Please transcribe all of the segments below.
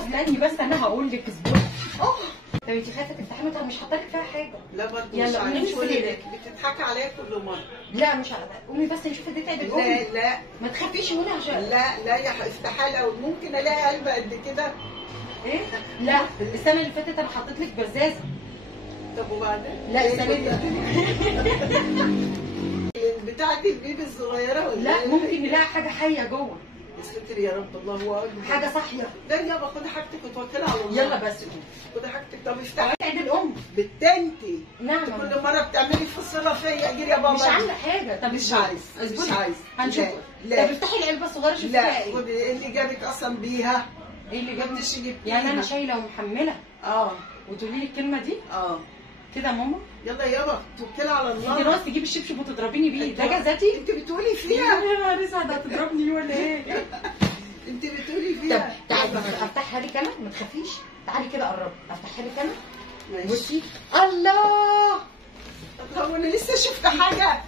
ماما استني بس انا هقول لك اصبري. طب انت خايفه تفتحي؟ طب مش حاطه لك فيها حاجه. لا برضه مش يلا قومي عارفه نسلي. بتضحكي عليا كل مره. لا مش على قومي بس نشوف اديتها دي. قومي لا ما تخافيش منى عشان لا يا افتحها لي، ممكن الاقي قلب قد كده. ايه؟ لا السنه اللي فاتت انا حطيت لك بزازه. طب وبعدين؟ لا السنه دي بتاعت البيبي الصغيره ولا لا إيه؟ ممكن نلاقي حاجه حيه جوه. يا ستر يا رب، الله اكبر. حاجه صاحيه. ده يابا خدي حاجتك وتوكلي على الله. يلا بس خدي حاجتك. طب افتحي. عيد الام. بتنتي نعم كل مره بتعملي فصله فيا. اجري يا بابا. مش عامله حاجه. طب مش عايز مش عايز. هنشوف. لا طب افتحي العلبه الصغيره شوفي لا فيها ايه. خدي. ايه اللي جابك اصلا بيها؟ ايه اللي جابني؟ جبتش جبتيها. يعني انا شايله ومحمله وتقولي لي الكلمه دي كده يا ماما؟ يلا يابا توكلي على الله. انت ناقص تجيبي الشبشب وتضربيني بيه. ده جزاتي؟ انت بتقولي فيها. يا نهار اسود هتضربني ولا ايه؟ انت بتقولي طب فيها. تعالي افتحها لك انا ما تخافيش. تعالي كده قربي افتحها لك انا. ماشي. بصي الله. طب وانا لسه شفت حاجه.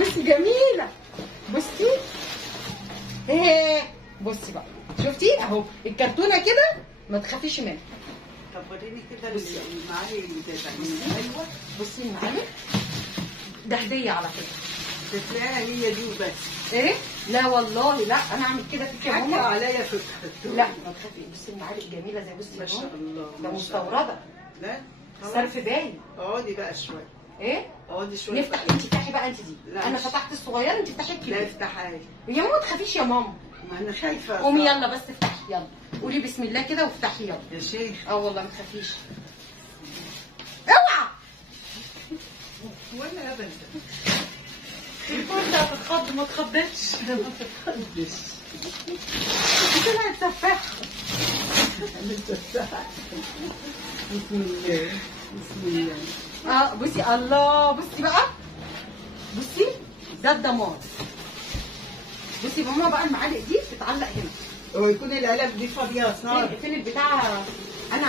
بصي جميله. بصي ايه. بصي بقى شفتي اهو الكرتونه كده ما تخافيش منها. طب وريني كده المعالي اللي ده. ايوه بصي المعالق ده هديه على فكره. تتلاقيها هي دي وبس. ايه؟ لا والله لا انا اعمل كده فيك يا حكى ماما. عليا في الكرتون. لا ما تخافي. بصي المعالق جميله زي بصي ما شاء الله. ده مستورده. لا الصرف باين. اقعدي بقى شويه. ايه؟ اقعدي شويه. نفتح. انت افتحي بقى انت دي. لا انا مش. فتحت الصغيره انت افتحي لا الكبير. افتحها لي. يا ماما ما تخافيش يا ماما. ما انا خايفه. قومي يلا بس افتحي يلا. قولي بسم الله كده وافتحي يلا. يا شيخ. والله ما تخافيش. اوعى. ولا ابدا. الكل هتتخض ما تخضتش. ما تتخضش. طلعت سفاحه. بسم الله بسم الله. بصي الله. بصي بقى. بصي ده الدمار. بصي ماما بقى المعالق دي بتتعلق هنا. هو يكون العلب دي فاضيه صار. فين البتاع؟ انا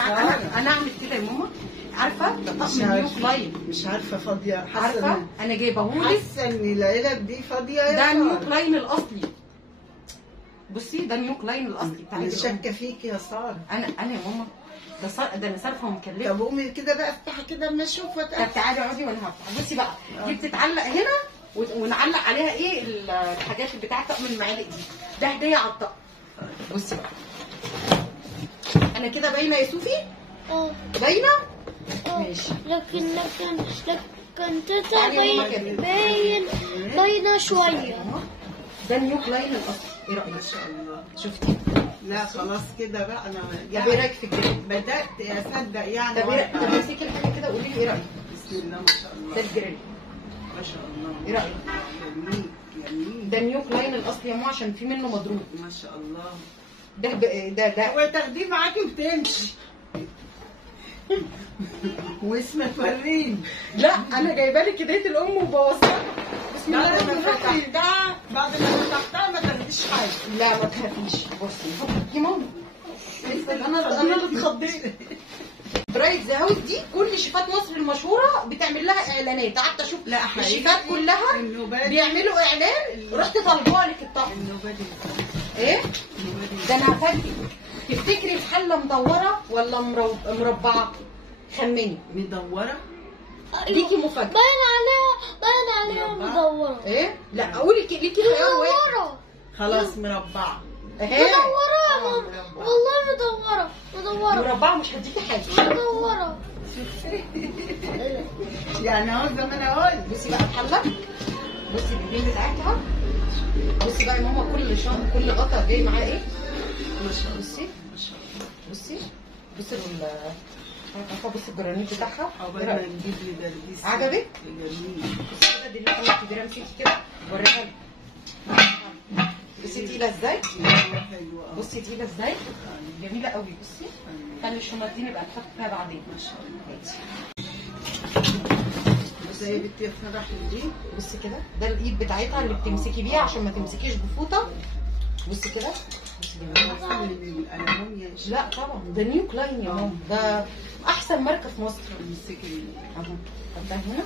اعمل كده يا ماما. عارفه ده طقم نيو كلاين. مش عارفه فاضيه. عارفه انا جايبهولك. حاسه ان العلب دي فاضيه يا ده نيو سارة. كلاين الاصلي. بصي ده نيو كلاين الاصلي بتاع انا شاكه فيك يا ساره. انا يا ماما ده انا صارفه ومكلفه. طب قومي كده بقى افتحي كده اما اشوف طب تعالي اقعدي وانا هفتح. بصي بقى دي بتتعلق هنا ونعلق عليها ايه الحاجات بتاعت طقم المعالق دي. ده هديه على الطقم. بصي بقى انا كده باينه يا صوفي؟ باينه؟ ماشي. لكن تتا باينه شويه. ده نيو كلاين الاصلي. ايه رايك؟ ما شاء الله. شفتي؟ لا خلاص كده بقى انا طب ايه رايك في الجريل؟ بدات اصدق يعني. طب امسكي الحاجه كده وقولي لي ايه رايك؟ بسم الله ما شاء الله. ده الجريل. ما شاء الله. ايه رايك؟ جميل جميل. ده نيو كلاين الاصلي يا ماما عشان في منه مضروب. ما شاء الله. ده هو تاخديه معاكي وتمشي. واسمه توريني. لا انا جايبه لك هديه الام وبوظتها. بسم الله بعد ما الرحمن الرحيم. فتحتها ما تاخديش حاجه. لا ما تخافيش. بصي يا ماما انا اللي اتخضيت. برايت ذا هاوس دي كل شيفات مصر المشهوره بتعمل لها اعلانات. قعدت اشوف الشيفات كلها بيعملوا اعلان. رحت طالبوها لك الطقم. ايه؟ ده انا هفاجئك. تفتكري الحله مدوره ولا مربعه؟ خمني. مدوره. ليكي مفاجاه. باين عليها مدوره. ايه؟ لا قولي ليكي خيار واحد. مدوره. خلاص مربعه. مدوره والله مدوره. مربعه مش هديكي حاجه. مدوره. يعني عاوزه ما انا اقول. بصي بقى الحله. بصي البيبي بتاعتها. بصي بقى يا ماما كل غطا جاي معاه ايه؟ ما شاء الله. بصي ما شاء الله. بصي بصي الجرانيت بتاعها. عقبال ما نجيب لي درديس. عجبك؟ جميل. بصي كده دي اللحمه الكبيره. امسكي كده وريها لي. بصي تقيله ازاي؟ حلوه. بصي تقيله ازاي؟ جميله قوي. بصي خلي الشمال دي نبقى نحط فيها بعدين. ما شاء الله. زي بنتي افرح دي. بصي كده ده الايد بتاعتها اللي بتمسكي بيها عشان ما تمسكيش بفوطه. بصي كده. بصي جميله. احسن من الالمونيا. لا طبعا ده نيو كلاين يا ماما. ده احسن ماركه في مصر. امسكي اهو حطها هنا.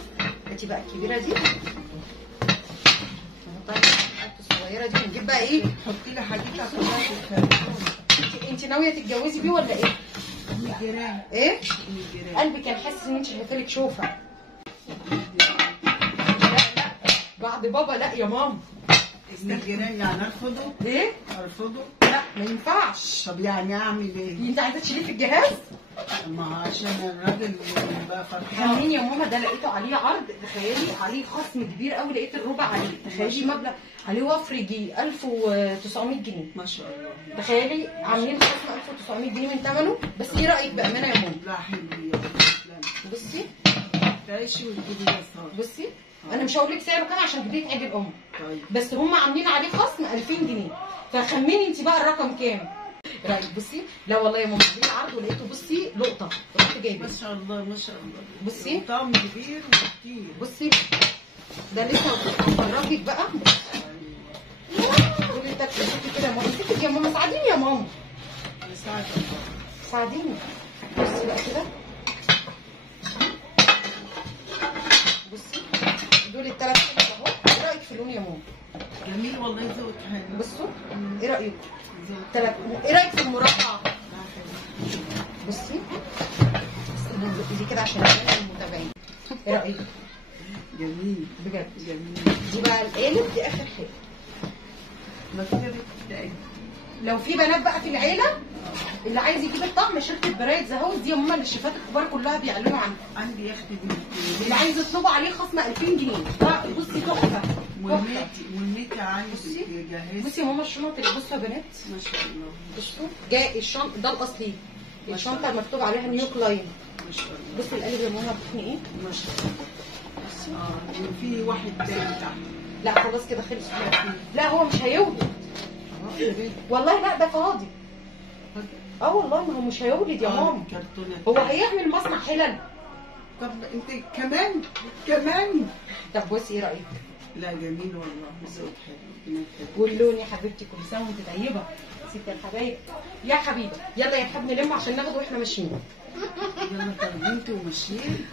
هاتي بقى الكبيره دي. نحطها الصغيره دي ونجيب بقى ايه؟ حطي لي حاجتها كلها في الكرتون. انت ناويه تتجوزي بيه ولا ايه؟ من الجيران. ايه؟ من الجيران. قلبي كان حاسس ان انت شايفالك شوفه. لا بعد بابا لا يا ماما. من الجيران يعني ارفضه؟ ايه؟ ارفضه؟ لا ما ينفعش. طب يعني اعمل ايه؟ انت عايزه تشيليه في الجهاز؟ ما عشان الراجل بقى فرحان. خمين يا ماما، ده لقيته عليه عرض، تخيلي عليه خصم كبير قوي، لقيت الربع عليه، تخيلي مبلغ عليه وفر يجي 1900 جنيه. ما شاء الله. تخيلي عاملين خصم 1900 جنيه من ثمنه. بس ايه رايك بامانه يا ماما؟ لا حلو يا تسلمي. بصي تعيشي وتجيبي يسار. بصي انا مش هقول لك سعره كام عشان بديت عيد الام. طيب. بس هم عاملين عليه خصم 2000 جنيه، فخمني انت بقى الرقم كام؟ رايك؟ بصي لا والله يا ماما عاملين عرض ولقيته بصي لقطه، رحت جايبه. ما شاء الله ما شاء الله. بصي طعم كبير وكتير. بصي ده لسه هفرجك بقى. قولي انت بتمسكي كده يا ماما، امسكي يا ماما، ساعديني يا ماما، يساعدك. ساعديني. بصي بقى كده، بصي دول الثلاث حلوة اهو. ايه رايك في اللون يا ماما؟ جميل والله، ذوقك حلو. بصوا ايه رايك؟ ذوقك ثلاث. ايه رايك في المربع؟ حلو. بصي بصي دي كده عشان انا المتابعين. ايه رايك؟ جميل بجد جميل. دي بقى القالب، دي اخر حاجه. ما كده بتلاقي. لو في بنات بقى في العيله اللي عايز يجيب الطقم، شركه برايت ذا هاوس دي هم اللي الشيفات الكبار كلها بيعلنوا عنها. عندي يا اختي اللي عايز يطلبوا عليه خصم 2000 جنيه. بصي تحفه. والميتة عندي جاهزة. بصي يا ماما الشنط اللي، بصوا يا بنات، ما شاء الله. بصوا جاي الشنطه ده الاصلي، الشنطه المكتوب عليها نيو كلاين. ما شاء الله. بصي القالب يا ماما بتكون ايه؟ ما شاء الله. وفي واحد تاني تحت. لا خلاص كده خلص. لا هو مش هيولد والله، لا ده فاضي. اه والله ما هو مش هيولد يا ماما، كرتونات. هو هيعمل مصنع حلل. طب انت كمان. طب بصي ايه رايك؟ لا جميل والله، ذوقك حلو. واللون يا حبيبتي، كل سنه وانت طيبه ست الحبايب يا حبيبه. يلا يا حبيبي نلم عشان ناخده واحنا ماشيين. يلا طب انتوا وماشيين.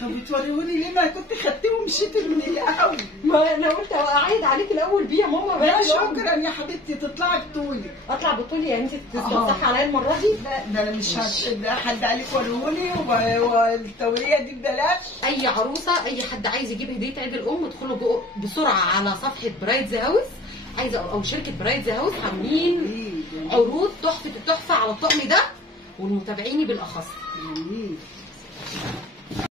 طب بتوريهوني ليه؟ ما كنت خدتيه ومشيت من الاول. ما انا قلت اعيد عليك الاول بيه يا ماما. لا شكرا يا حبيبتي، تطلعي بطولي. اطلع بطولي يعني؟ انت تستنصحي عليا المره دي؟ لا ده انا مش ده حد عليك وريهوني، والتوريه دي ببلاش. اي عروسه، اي حد عايز يجيب هديه عيد الام، ادخلوا بسرعه على صفحه برايت ذا هاوس، عايزه او شركه برايت ذا هاوس، عاملين عروض تحفه التحفه على الطقم ده، والمتابعيني بالاخص. جميل.